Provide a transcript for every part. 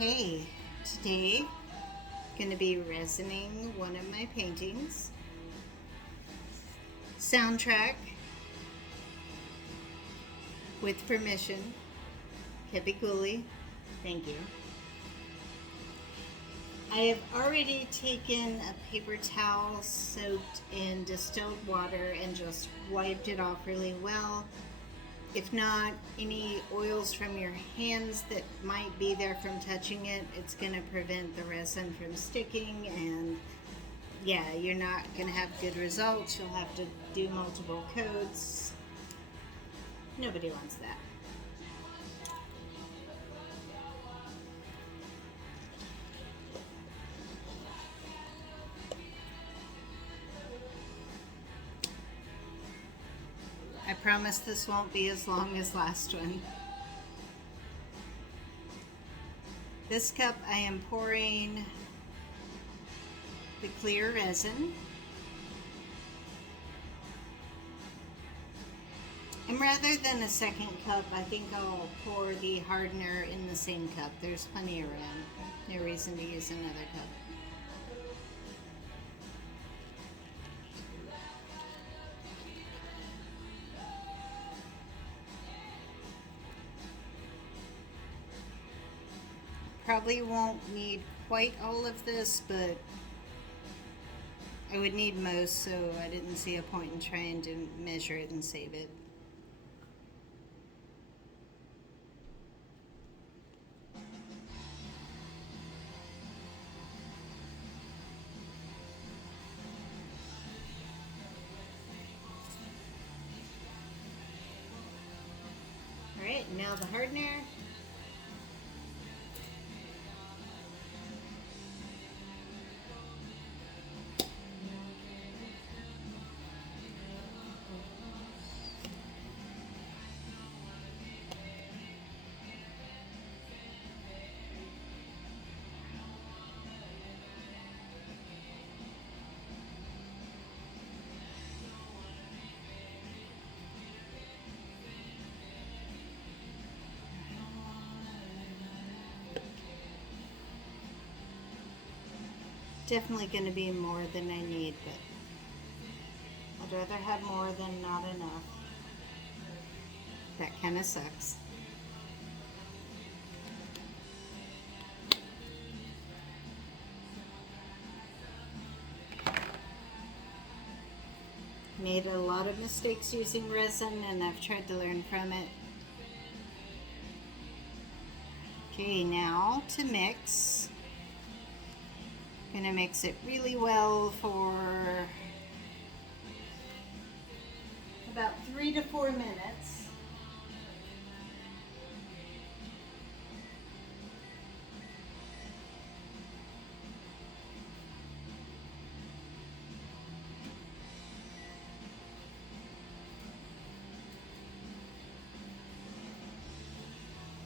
Okay, today I'm going to be resining one of my paintings. Soundtrack with permission. Kepi Ghoulie, thank you. I have already taken a paper towel soaked in distilled water and just wiped it off really well. If not, any oils from your hands that might be there from touching it, it's going to prevent the resin from sticking, and yeah, you're not going to have good results. You'll have to do multiple coats. Nobody wants that. I promise this won't be as long as last one. This cup I am pouring the clear resin. And rather than a second cup, I think I'll pour the hardener in the same cup. There's plenty around. No reason to use another cup. Probably won't need quite all of this, but I would need most, so I didn't see a point in trying to measure it and save it. Alright, now the hardener. Definitely going to be more than I need, but I'd rather have more than not enough. That kind of sucks. Made a lot of mistakes using resin, and I've tried to learn from it. Okay, now to mix. Gonna mix it really well for about 3 to 4 minutes.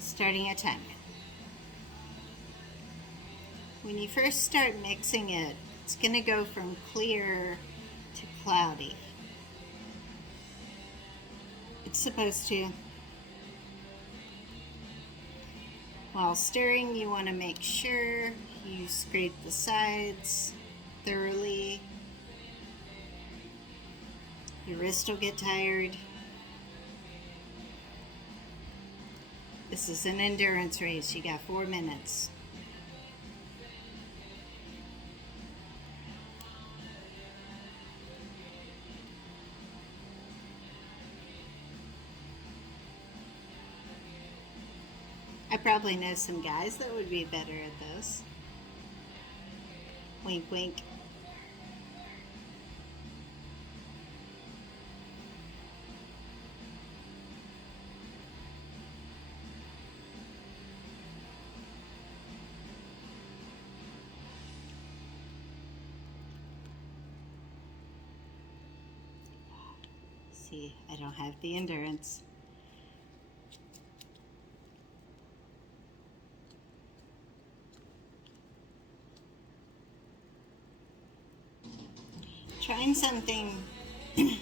Starting a timer. When you first start mixing it, it's going to go from clear to cloudy. It's supposed to. While stirring, you want to make sure you scrape the sides thoroughly. Your wrist will get tired. This is an endurance race. You got 4 minutes. I probably know some guys that would be better at this. Wink, wink. See, I don't have the endurance. Trying something I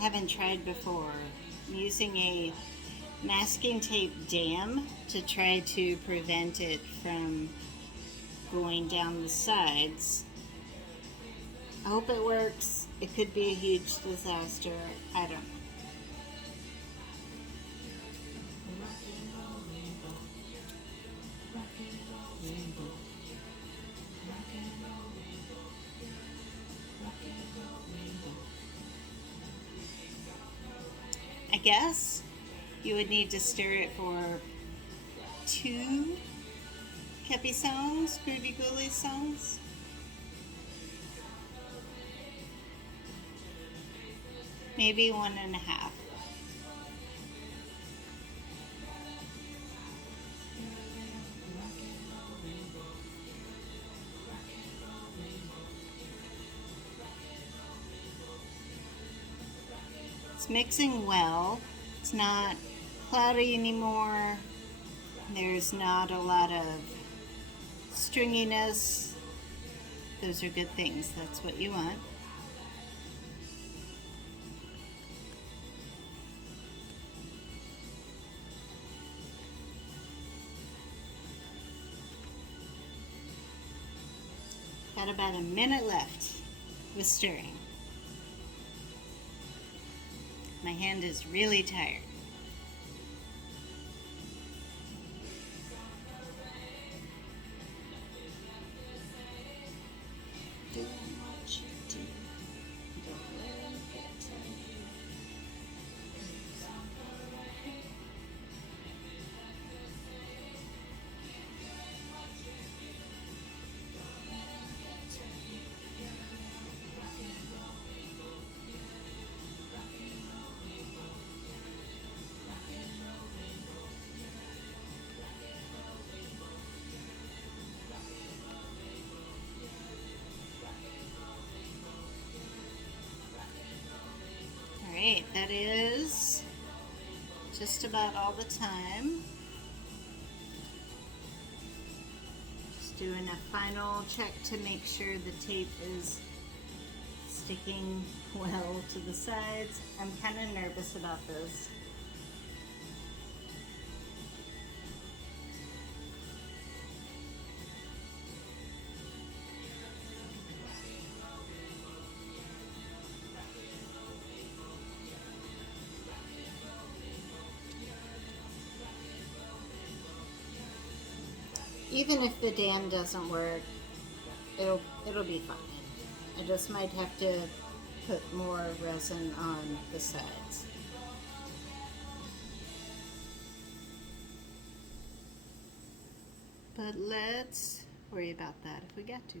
haven't tried before. I'm using a masking tape dam to try to prevent it from going down the sides. I hope it works. It could be a huge disaster. I don't know. I guess you would need to stir it for 2 Kepi songs, Credi Ghoulie songs. Maybe 1.5. It's mixing well. It's not cloudy anymore. There's not a lot of stringiness. Those are good things. That's what you want. Got about a minute left with stirring. My hand is really tired. Do what you do. Don't let it get to you. Alright, that is just about all the time. Just doing a final check to make sure the tape is sticking well to the sides. I'm kind of nervous about this. Even if the dam doesn't work, it'll be fine. I just might have to put more resin on the sides. But let's worry about that if we got to.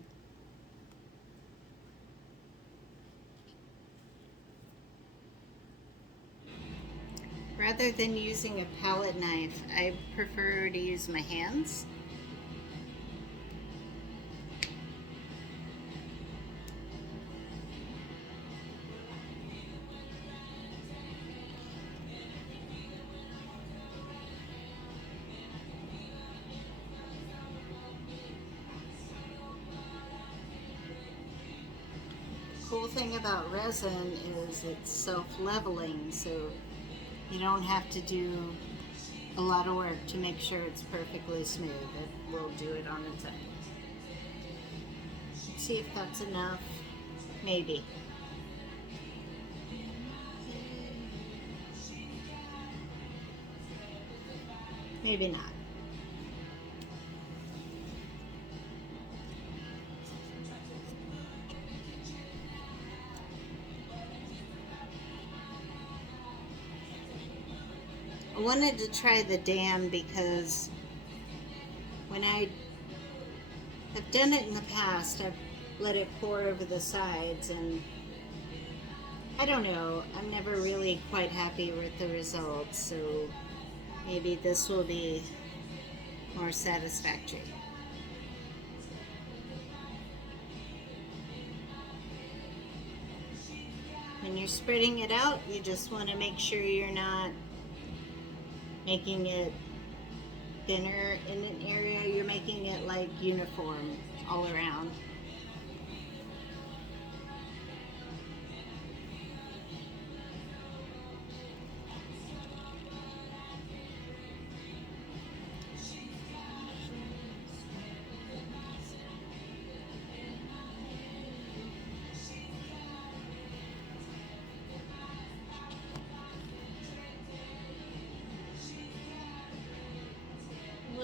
Rather than using a palette knife, I prefer to use my hands. Cool thing about resin is it's self-leveling, so you don't have to do a lot of work to make sure it's perfectly smooth. It will do it on its own. Let's see if that's enough. Maybe. Maybe not. I wanted to try the dam because when I have done it in the past, I've let it pour over the sides, and I don't know, I'm never really quite happy with the results, so maybe this will be more satisfactory. When you're spreading it out, you just want to make sure you're not making it thinner in an area. You're making it like uniform all around.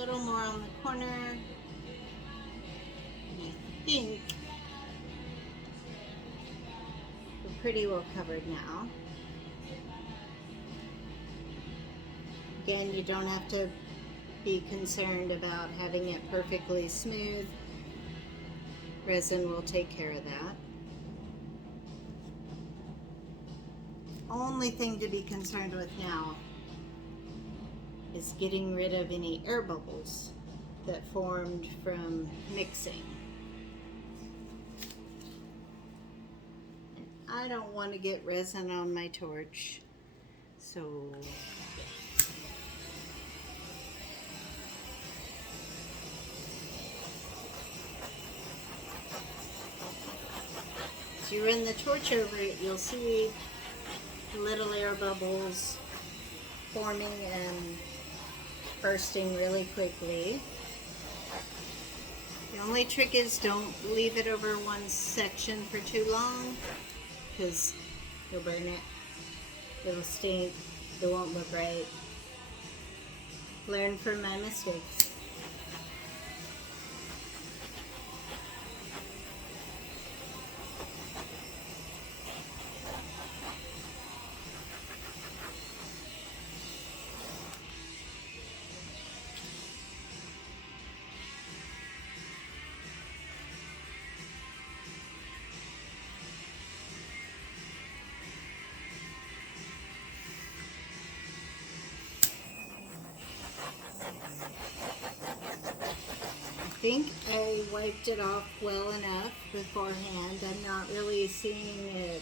little more on the corner. I think we're pretty well covered now. Again, you don't have to be concerned about having it perfectly smooth. Resin will take care of that. Only thing to be concerned with now is getting rid of any air bubbles that formed from mixing. And I don't want to get resin on my torch, so as you run the torch over it, you'll see little air bubbles forming and bursting really quickly. The only trick is don't leave it over one section for too long, because you'll burn it, it'll stink, it won't look right. Learn from my mistakes. I think I wiped it off well enough beforehand. I'm not really seeing it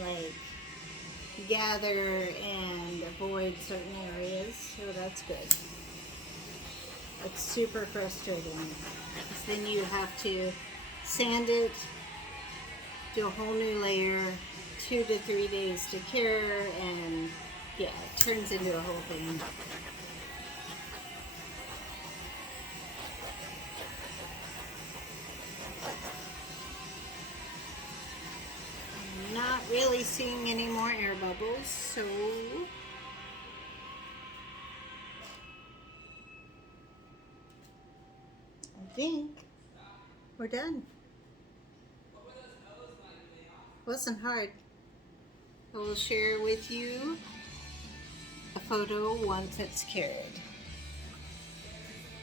like gather and avoid certain areas, so that's good. It's super frustrating because then you have to sand it, do a whole new layer, 2 to 3 days to cure, and yeah, it turns into a whole thing. Not really seeing any more air bubbles, so I think we're done. Wasn't hard. I will share with you a photo once it's cured.